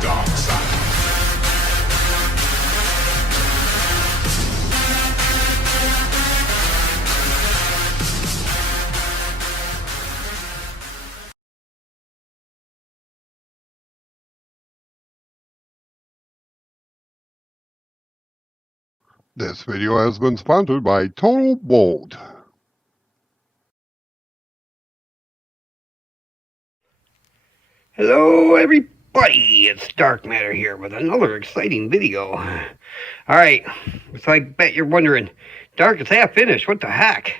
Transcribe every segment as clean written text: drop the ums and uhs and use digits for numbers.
dark side. This video has been sponsored by trytotalb. Hello everybody, it's Dark Matter here with another exciting video. Alright, so I bet you're wondering, Dark is half finished, what the heck?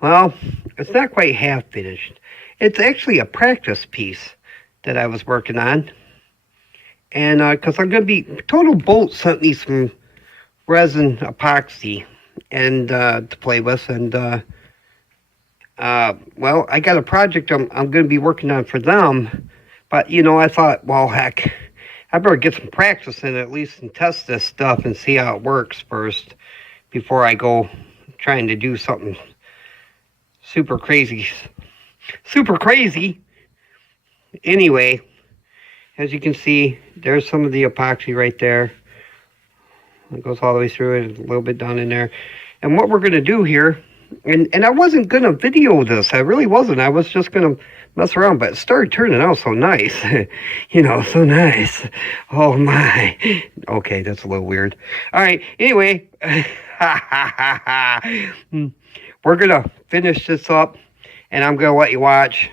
Well, it's not quite half finished. It's actually a practice piece that I was working on. And because I'm going to be, trytotalb sent me some resin epoxy and to play with. And well, I got a project I'm going to be working on for them. But, you know, I thought, well, heck, I better get some practice in at least and test this stuff and see how it works first before I go trying to do something super crazy. Super crazy! Anyway, as you can see, there's some of the epoxy right there. It goes all the way through it, a little bit down in there. And what we're going to do here, and I wasn't going to video this. I really wasn't. I was just going to mess around, but it started turning out so nice. You know, so nice. Oh, my. Okay, that's a little weird. All right, anyway. We're going to finish this up, and I'm going to let you watch.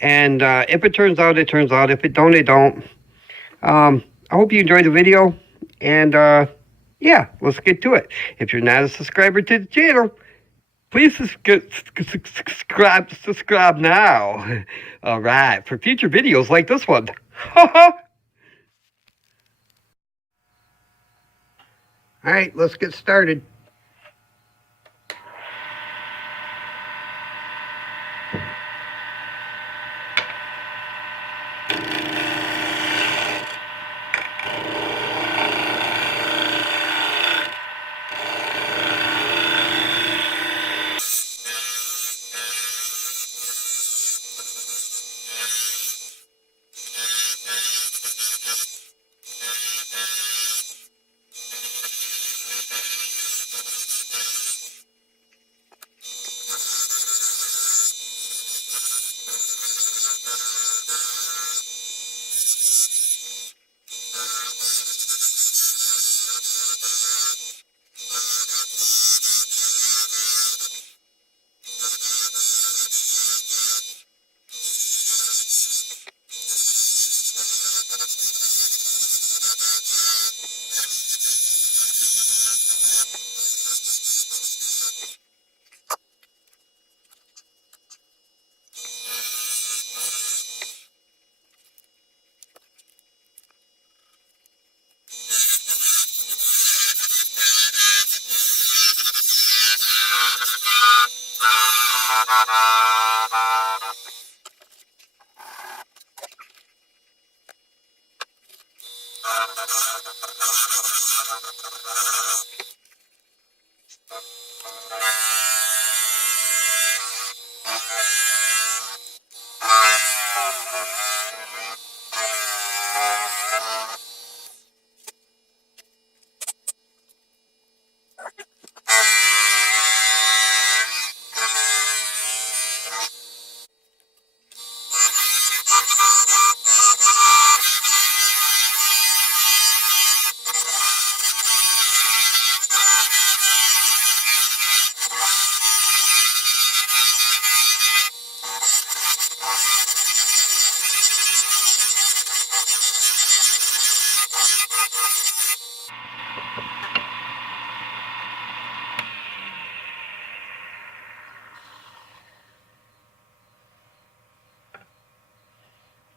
And if it turns out, it turns out. If it don't, it don't. I hope you enjoyed the video. And, yeah, let's get to it. If you're not a subscriber to the channel, please subscribe now. All right, for future videos like this one. All right, let's get started.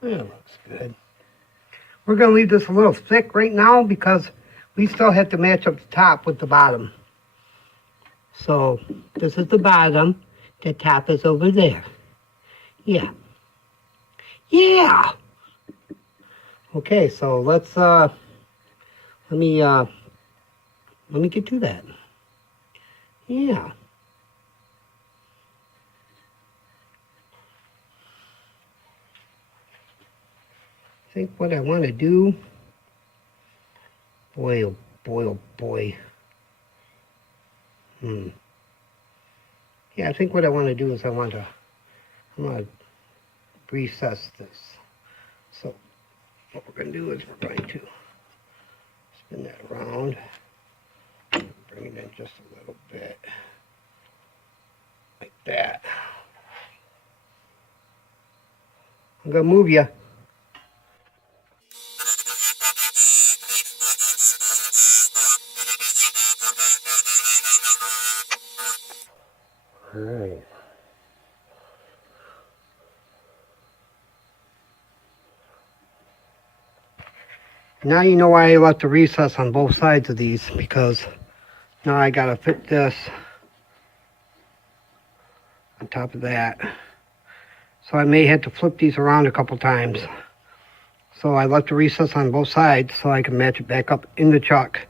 That looks good. We're going to leave this a little thick right now because we still have to match up the top with the bottom. So this is the bottom. The top is over there. Yeah. Yeah. Okay, so let's let me get to that. Yeah. think what I want to do, boy, oh boy, oh boy. Yeah, I think what I want to do is I want to recess this. So what we're going to do is we're going to spin that around, bring it in just a little bit, like that. I'm going to move you. All right. Now you know why I left the recess on both sides of these, because now I got to fit this on top of that. So I may have to flip these around a couple times. So I left the recess on both sides so I can match it back up in the chuck.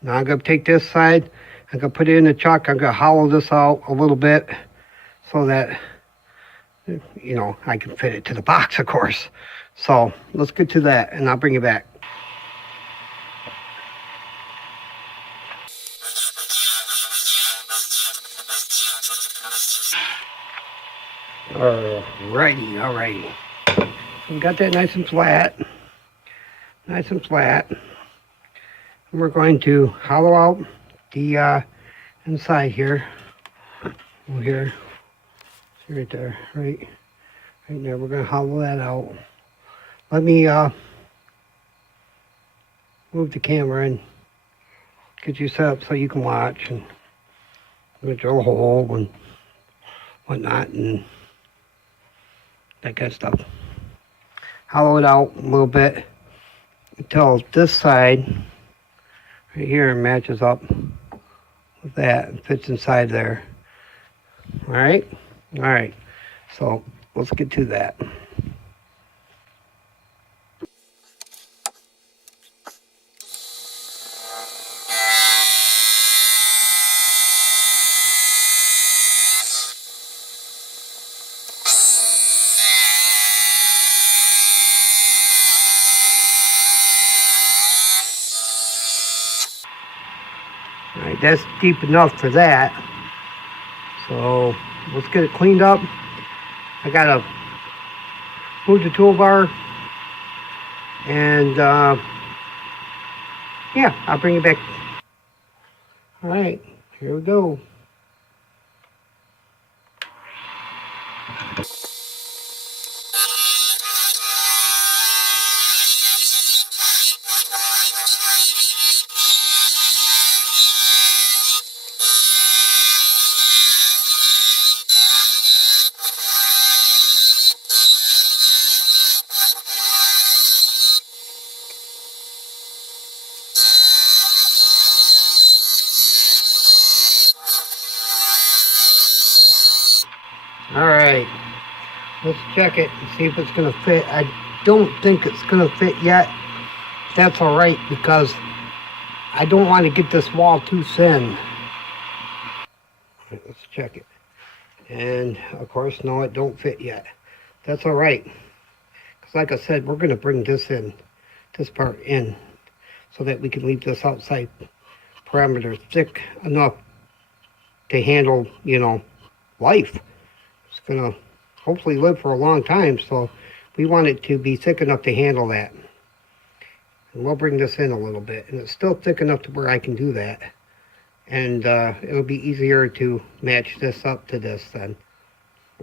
Now I'm going to take this side, I'm going to put it in the chuck, I'm going to hollow this out a little bit so that, you know, I can fit it to the box, of course. So let's get to that and I'll bring you back. Alrighty. So we got that nice and flat. And we're going to hollow out the inside here. Over here. See right there, right there. We're going to hollow that out. Let me move the camera and get you set up so you can watch, and I'm going to drill a hole and whatnot and that kind of stuff. Hollow it out a little bit until this side right here matches up with that and fits inside there. All right. So let's get to that. All right, that's deep enough for that. So let's get it cleaned up. I gotta move the toolbar, and yeah, I'll bring it back. All right, here we go. All right, let's check it and see if it's gonna fit. I don't think it's gonna fit yet. That's all right, because I don't want to get this wall too thin. All right, let's check it. And of course, no, it don't fit yet. That's all right, because like I said, we're gonna bring this part in, so that we can leave this outside parameter thick enough to handle, you know, life. It's gonna hopefully live for a long time, so we want it to be thick enough to handle that. And we'll bring this in a little bit, and it's still thick enough to where I can do that. And it'll be easier to match this up to this then.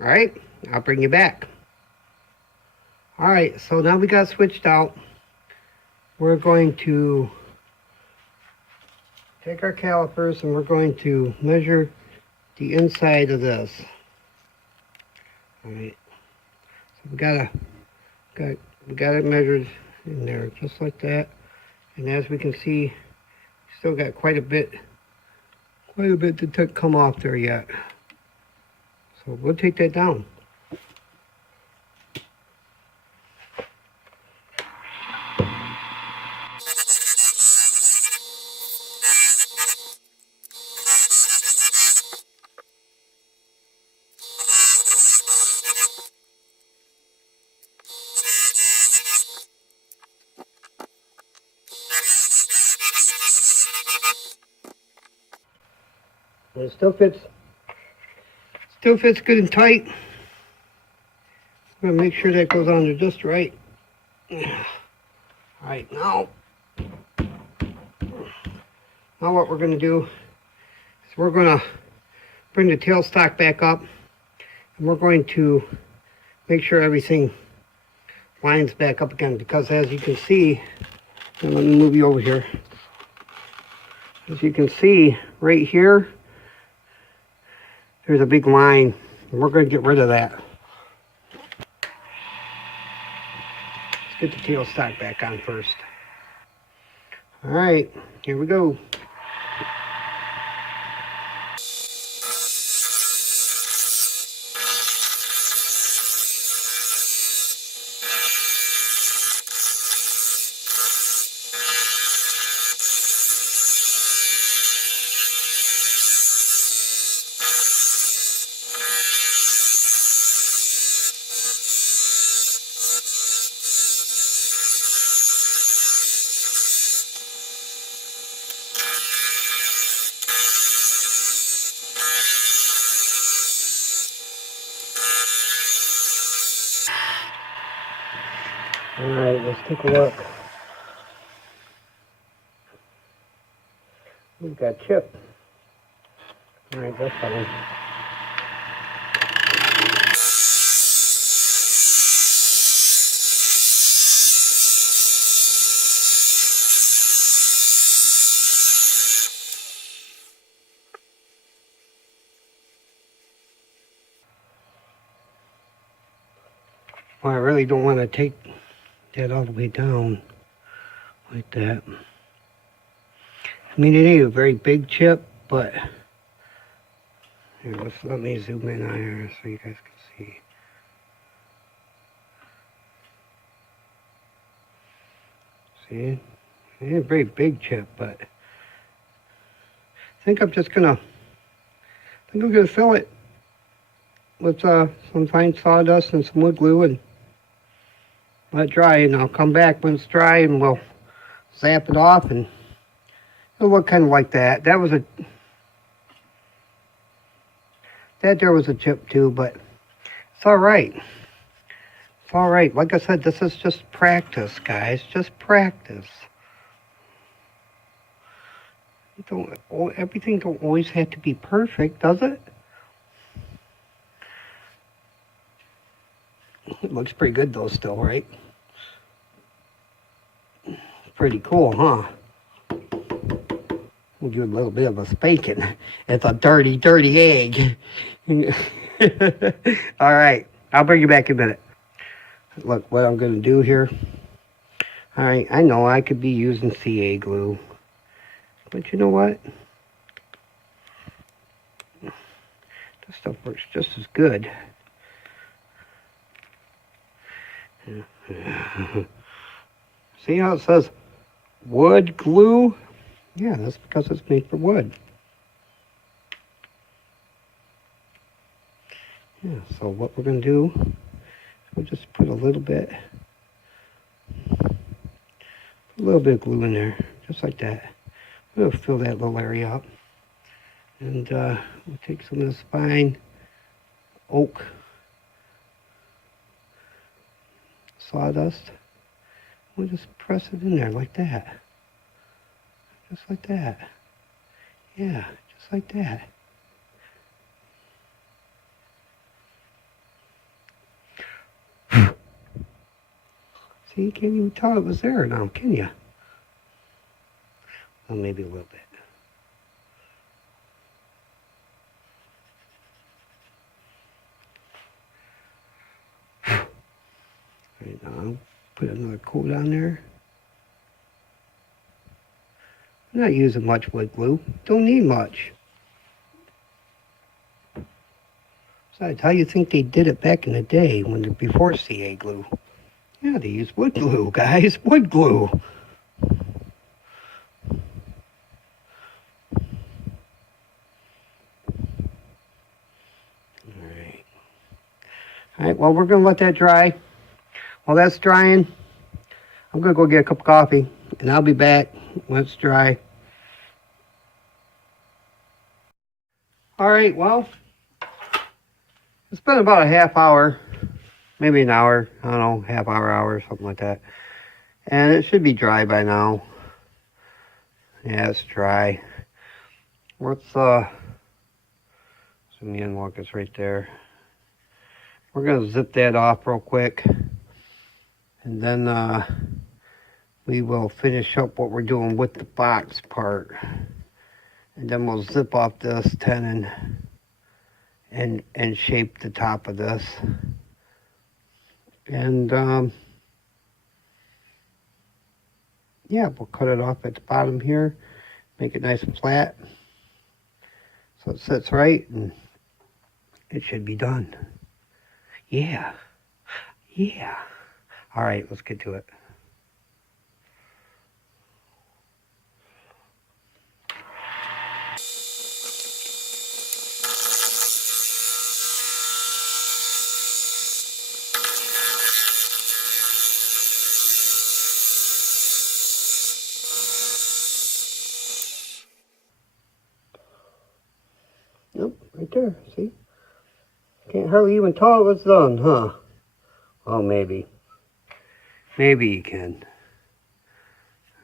All right, I'll bring you back. All right, so now we got switched out. We're going to take our calipers and we're going to measure the inside of this. All right, so we got it measured in there just like that. And as we can see, still got quite a bit to come off there yet. So we'll take that down. And it still fits good and tight. I'm gonna make sure that goes on there just right. Alright, now what we're gonna do is we're gonna bring the tailstock back up, and we're going to make sure everything lines back up again, because as you can see, and let me move you over here. As you can see right here, there's a big line, and we're going to get rid of that. Let's get the tailstock back on first. All right, here we go. All right, let's take a look. We've got chip. All right, that's fine. Well, I really don't want to take that all the way down like that. I mean, it ain't a very big chip, but here, let me zoom in on here so you guys can see. See, it ain't a very big chip, but I think I'm gonna fill it with some fine sawdust and some wood glue and let it dry, and I'll come back when it's dry and we'll zap it off, and it'll look kind of like that. That there was a chip too, but it's all right. It's all right. Like I said, this is just practice, guys. Just practice. Everything don't always have to be perfect, does it? It looks pretty good though still, right? Pretty cool, huh? We'll do a little bit of a spanking. It's a dirty, dirty egg. All right, I'll bring you back in a minute. Look, what I'm going to do here. All right, I know I could be using CA glue, but you know what? This stuff works just as good. See how it says wood glue? Yeah, that's because it's made for wood. Yeah, so what we're going to do, we'll just put a little bit of glue in there, just like that. We'll fill that little area up. And we'll take some of this fine oak sawdust. We'll just press it in there like that. Just like that. Yeah, just like that. See, you can't even tell it was there now, can you? Well, maybe a little bit. Right now, I'll put another coat on there. I'm not using much wood glue. Don't need much. Besides, how you think they did it back in the day before CA glue? Yeah, they used wood glue, guys. Wood glue. All right, well, we're going to let that dry. While that's drying, I'm going to go get a cup of coffee, and I'll be back when it's dry. All right, well, it's been about a half hour, maybe an hour. I don't know, half hour, something like that. And it should be dry by now. Yeah, it's dry. Let's zoom in, look, it's right there. We're gonna zip that off real quick, and then we will finish up what we're doing with the box part, and then we'll zip off this tenon and shape the top of this, and yeah, we'll cut it off at the bottom here, make it nice and flat so it sits right, and it should be done. Yeah. All right, let's get to it. Nope, right there, see? Can't hardly even tell it was done, huh? Well, maybe. Maybe you can.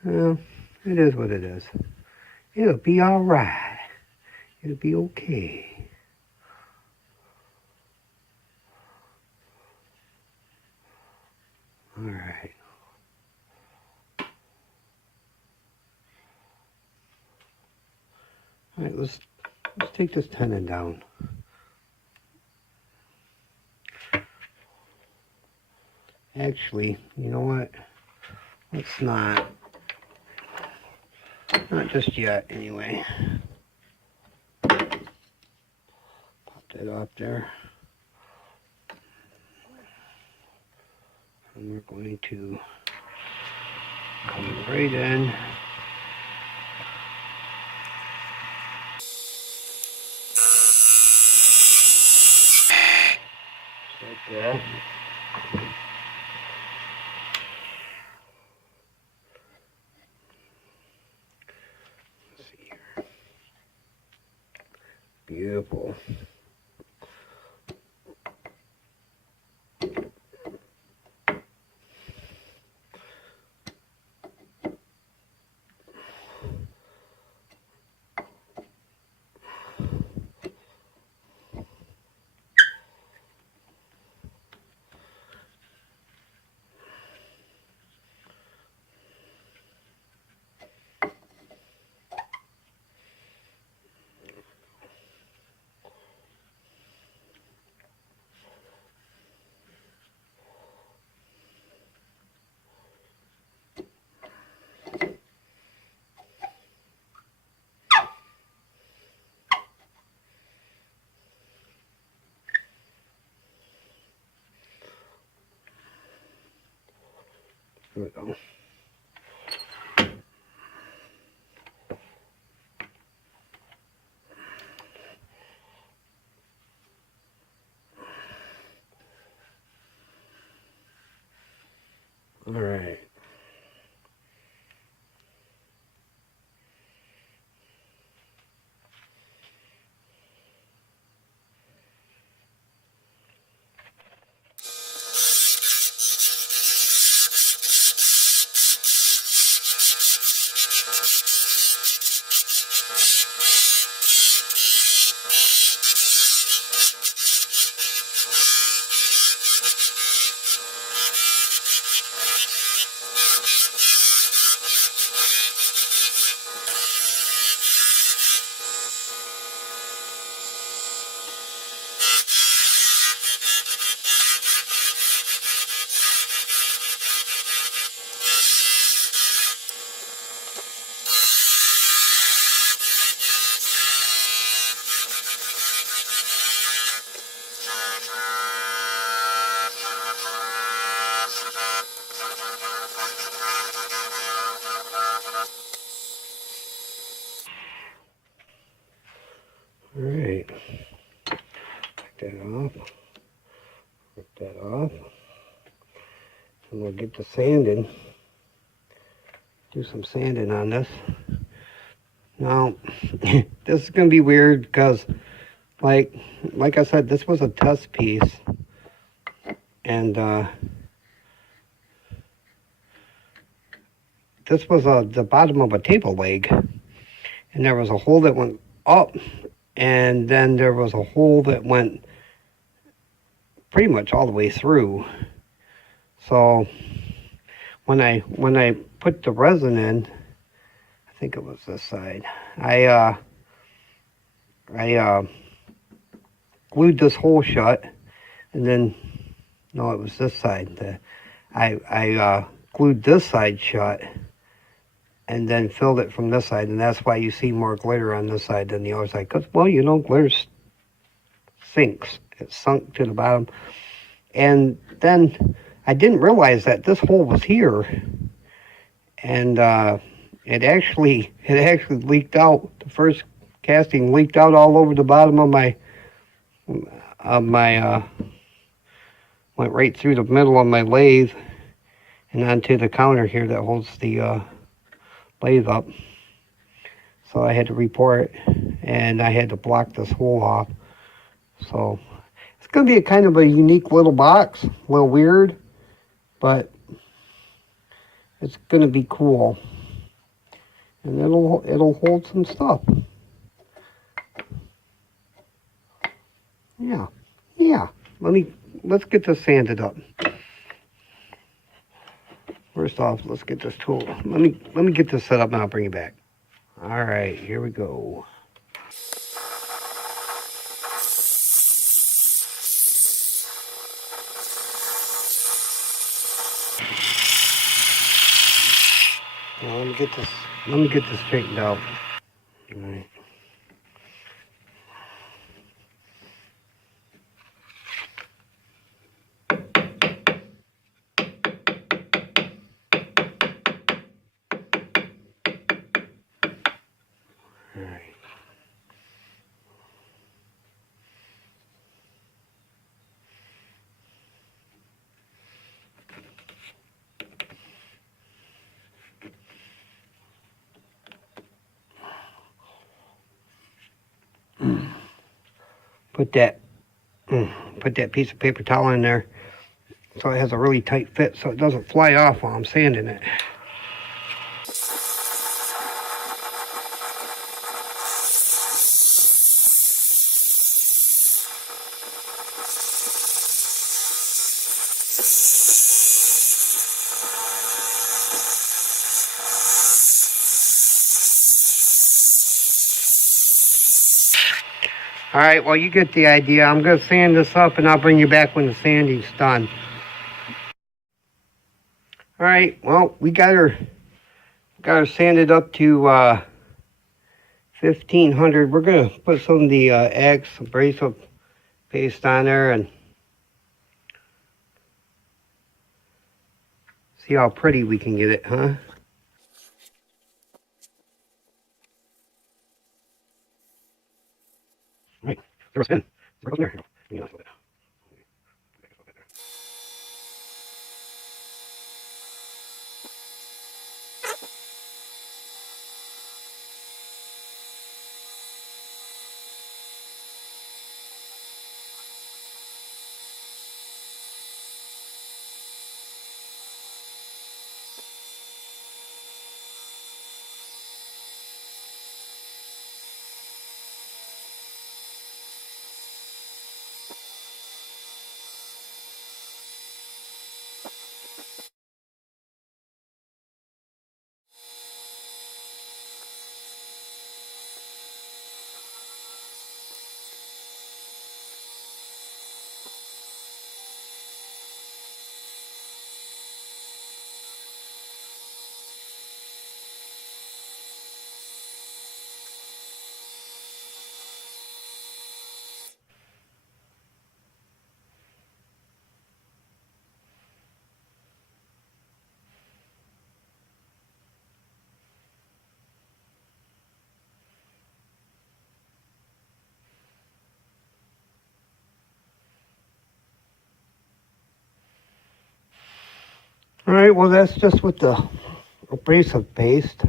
Well, it is what it is. It'll be all right. It'll be okay. All right. All right, let's take this tenon down. Actually, you know what? Let's not. Not just yet, anyway. Pop that off there. And we're going to come right in. Like that. Let's see here. Beautiful. There we go. All right. All right. Take that off. Rip that off. And we'll get the sanding. Do some sanding on this. Now, this is going to be weird because like I said, this was a test piece, and this was the bottom of a table leg, and there was a hole that went up, and then there was a hole that went pretty much all the way through. So when I put the resin in, I think it was this side. I glued this hole shut, and then no, it was this side. I glued this side shut, and then filled it from this side, and that's why you see more glitter on this side than the other side. Because, well, glitter sinks. It sunk to the bottom. And then I didn't realize that this hole was here, and it actually leaked out. The first casting leaked out all over the bottom of my went right through the middle of my lathe and onto the counter here that holds the lathe up. So I had to report it, and I had to block this hole off. So it's going to be a kind of a unique little box, a little weird, but it's going to be cool, and it'll hold some stuff. Yeah. Let's get this sanded up. First off, let's get this tool. Let me get this set up, and I'll bring it back. All right, here we go. Now, let me get this straightened out. All right. All right. Put that piece of paper towel in there so it has a really tight fit so it doesn't fly off while I'm sanding it. All right, well, you get the idea. I'm going to sand this up, and I'll bring you back when the sanding's done. All right, well, we got her sanded up to 1500. We're going to put some of the acks abrasive paste on there and see how pretty we can get it, huh? All right, there was a pin. There goes there. All right, well, that's just with the abrasive paste.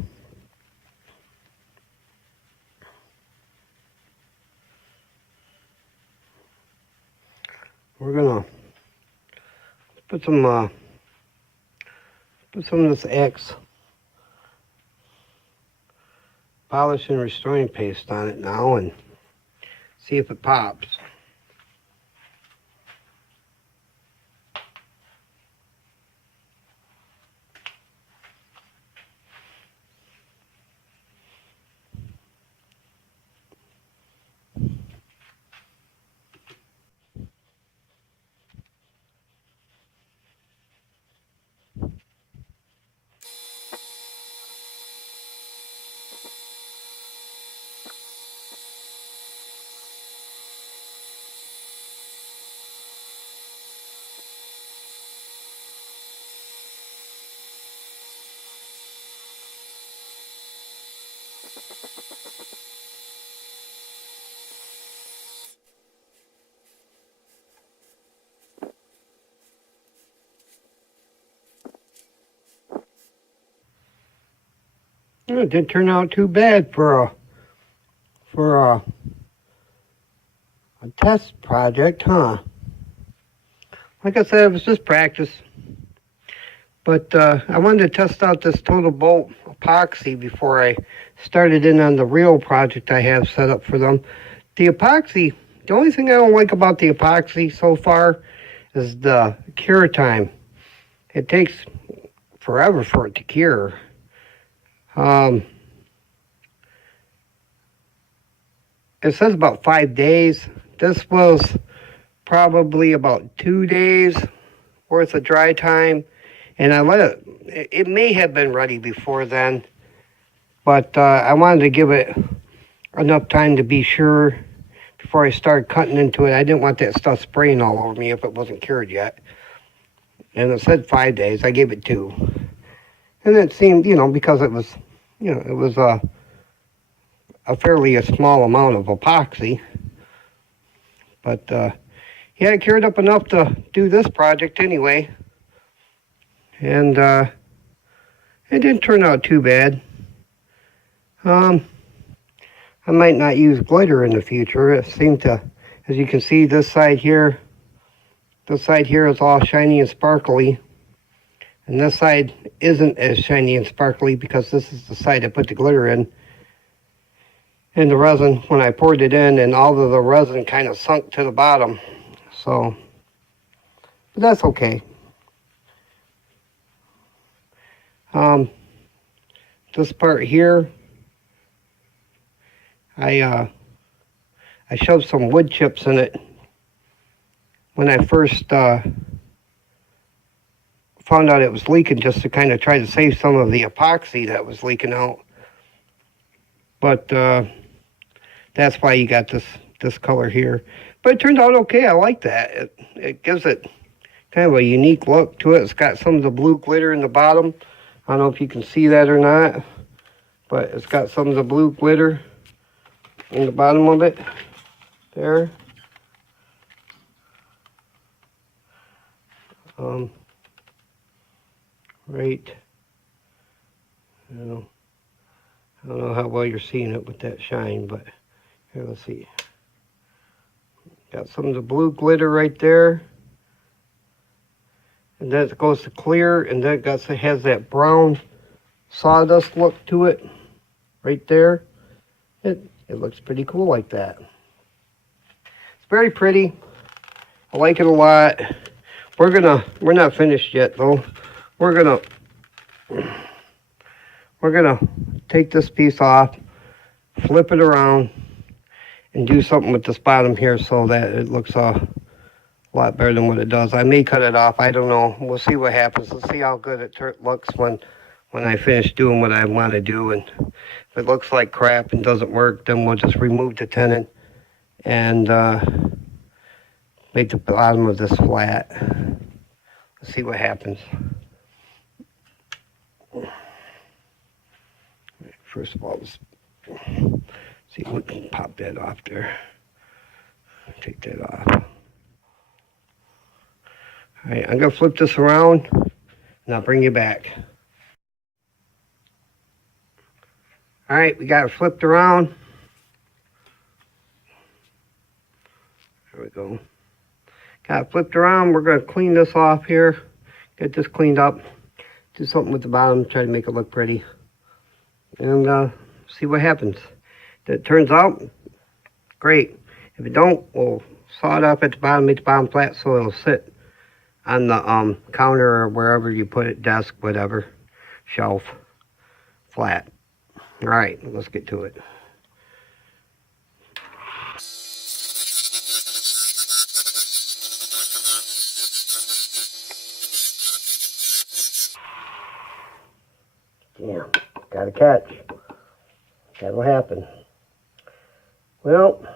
we're gonna put some of this acks polish and restoring paste on it now and see if it pops. It didn't turn out too bad for a test project, huh? Like I said, it was just practice. But I wanted to test out this total bolt epoxy before I started in on the real project I have set up for them. The epoxy, the only thing I don't like about the epoxy so far is the cure time. It takes forever for it to cure. It says about 5 days. This was probably about 2 days worth of dry time. And I let it may have been ready before then, but I wanted to give it enough time to be sure before I started cutting into it. I didn't want that stuff spraying all over me if it wasn't cured yet. And it said 5 days. I gave it 2. And it seemed, because it was, it was a fairly small amount of epoxy. But, yeah, it cured up enough to do this project anyway. And it didn't turn out too bad. I might not use glitter in the future. It seemed to, as you can see, this side here is all shiny and sparkly. And this side isn't as shiny and sparkly because this is the side I put the glitter in. And the resin, when I poured it in, and all of the resin kind of sunk to the bottom. So, but that's okay. This part here, I shoved some wood chips in it when I first found out it was leaking, just to kind of try to save some of the epoxy that was leaking out. But that's why you got this color here. But it turned out okay. I like that. It gives it kind of a unique look to it. It's got some of the blue glitter in the bottom. I don't know if you can see that or not, but it's got some of the blue glitter in the bottom of it there. Right. I don't know how well you're seeing it with that shine, but here, let's see. Got some of the blue glitter right there. And then it goes to clear, and then it has that brown sawdust look to it right there. It looks pretty cool like that. It's very pretty. I like it a lot. We're not finished yet though. We're gonna take this piece off, flip it around, and do something with this bottom here so that it looks a lot better than what it does. I may cut it off. I don't know. We'll see what happens. Let's see how good it looks when I finish doing what I want to do. And if it looks like crap and doesn't work, then we'll just remove the tenon and make the bottom of this flat. Let's see what happens. First of all, let's see if we can pop that off there. Take that off. All right, I'm going to flip this around, and I'll bring you back. All right, we got it flipped around. There we go. Got it flipped around. We're going to clean this off here. Get this cleaned up. Do something with the bottom. Try to make it look pretty. And see what happens. If it turns out, great. If it don't, we'll saw it up at the bottom, make the bottom flat so it'll sit on the counter or wherever you put it, desk, whatever, shelf, flat. All right, let's get to it. Damn, got a catch. That'll happen. Well,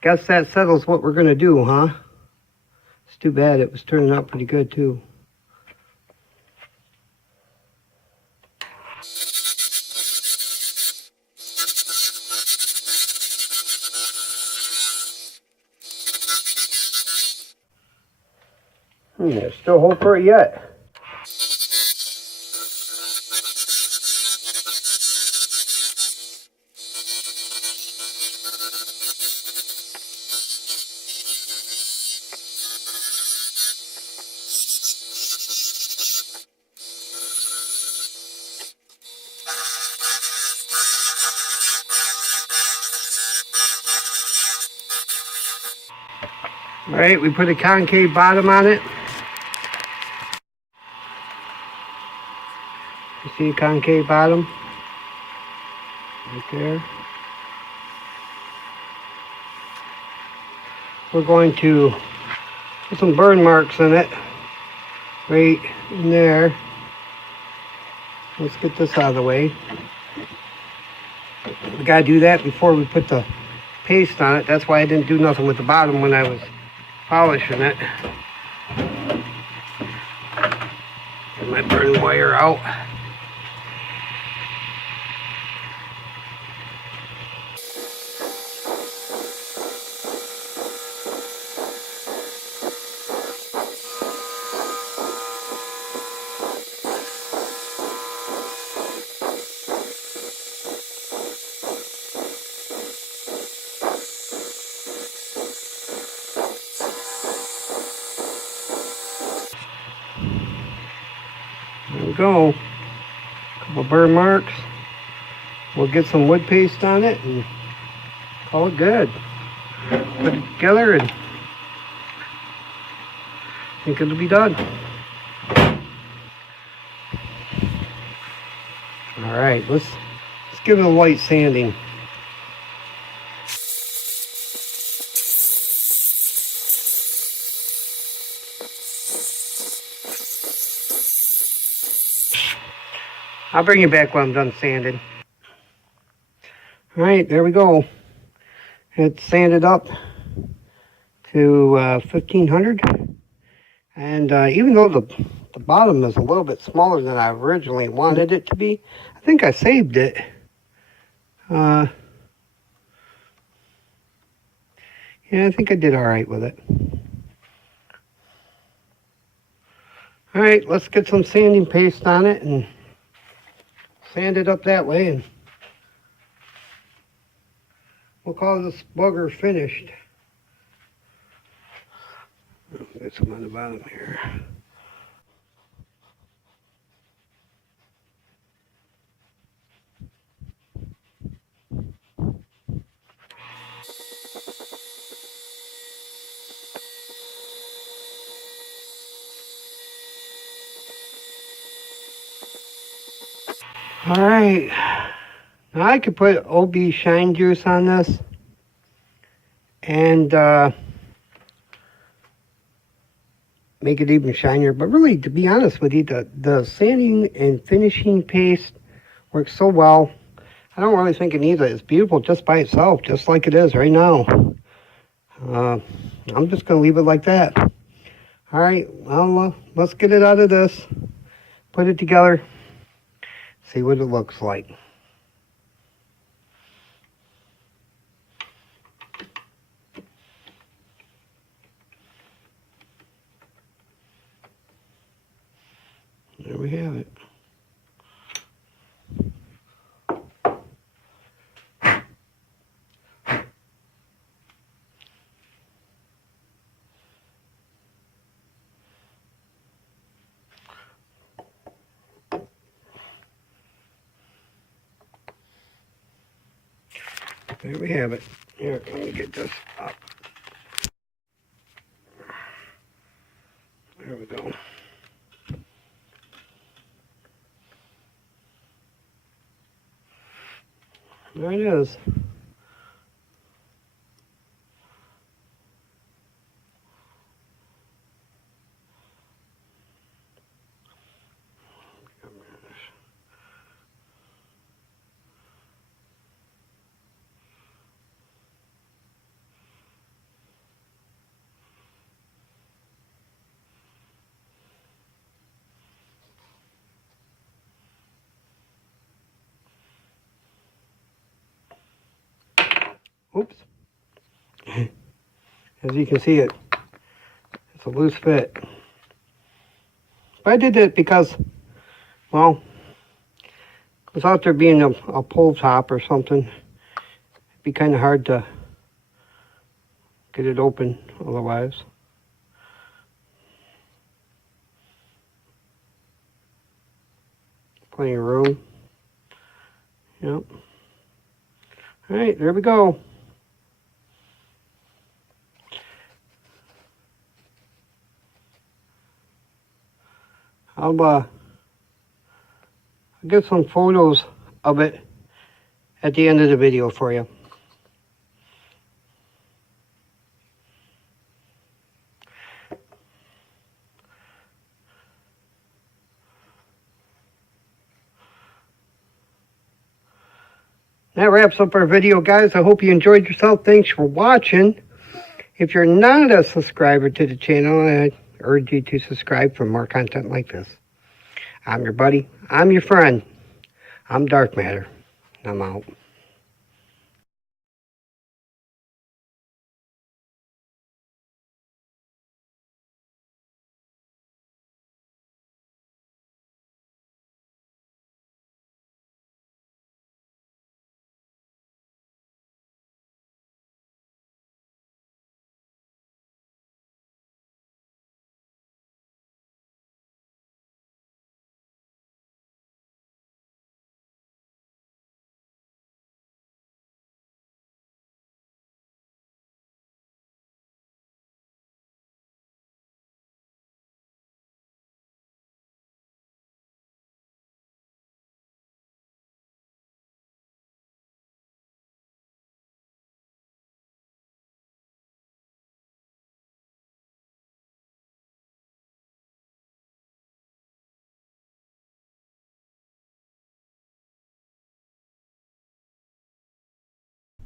guess that settles what we're gonna do, huh? It's too bad. It was turning out pretty good too. There's still hope for it yet. All right, we put a concave bottom on it. You see a concave bottom? Right there. We're going to put some burn marks in it. Right in there. Let's get this out of the way. We gotta do that before we put the paste on it. That's why I didn't do nothing with the bottom when I was polishing it. Get my burn wire out. There we go. Couple burn marks. We'll get some wood paste on it and call it good. Put it together and I think it'll be done. All right, let's give it a light sanding. I'll bring you back when I'm done sanding. All right, there we go. It's sanded up to 1500. And even though the bottom is a little bit smaller than I originally wanted it to be, I think I saved it. Yeah, I think I did all right with it. All right, let's get some sanding paste on it and sand it up that way, and we'll call this bugger finished. Get some on the bottom here. All right, now I could put OB shine juice on this and make it even shinier, but really, to be honest with you, the sanding and finishing paste works so well. I don't really think it needs it. It's beautiful just by itself, just like it is right now. I'm just going to leave it like that. All right, well, let's get it out of this, put it together, see what it looks like. There we have it. There we have it. Here, let me get this up. There we go. There it is. Oops. As you can see, it's a loose fit. But I did it because, well, without there being a pull top or something, it'd be kind of hard to get it open otherwise. Plenty of room. Yep. All right, there we go. I'll get some photos of it at the end of the video for you. That wraps up our video, guys. I hope you enjoyed yourself. Thanks for watching. If you're not a subscriber to the channel, I urge you to subscribe for more content like this. I'm your buddy. I'm your friend. I'm Dark Matter. I'm out.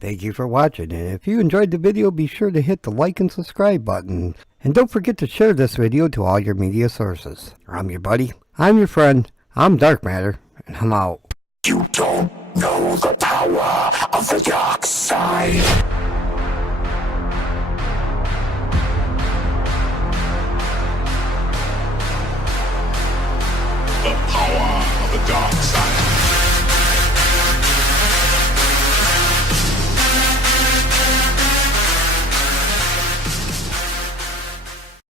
Thank you for watching, and if you enjoyed the video, be sure to hit the like and subscribe button. And don't forget to share this video to all your media sources. I'm your buddy, I'm your friend, I'm Dark Matter, and I'm out. You don't know the power of the dark side.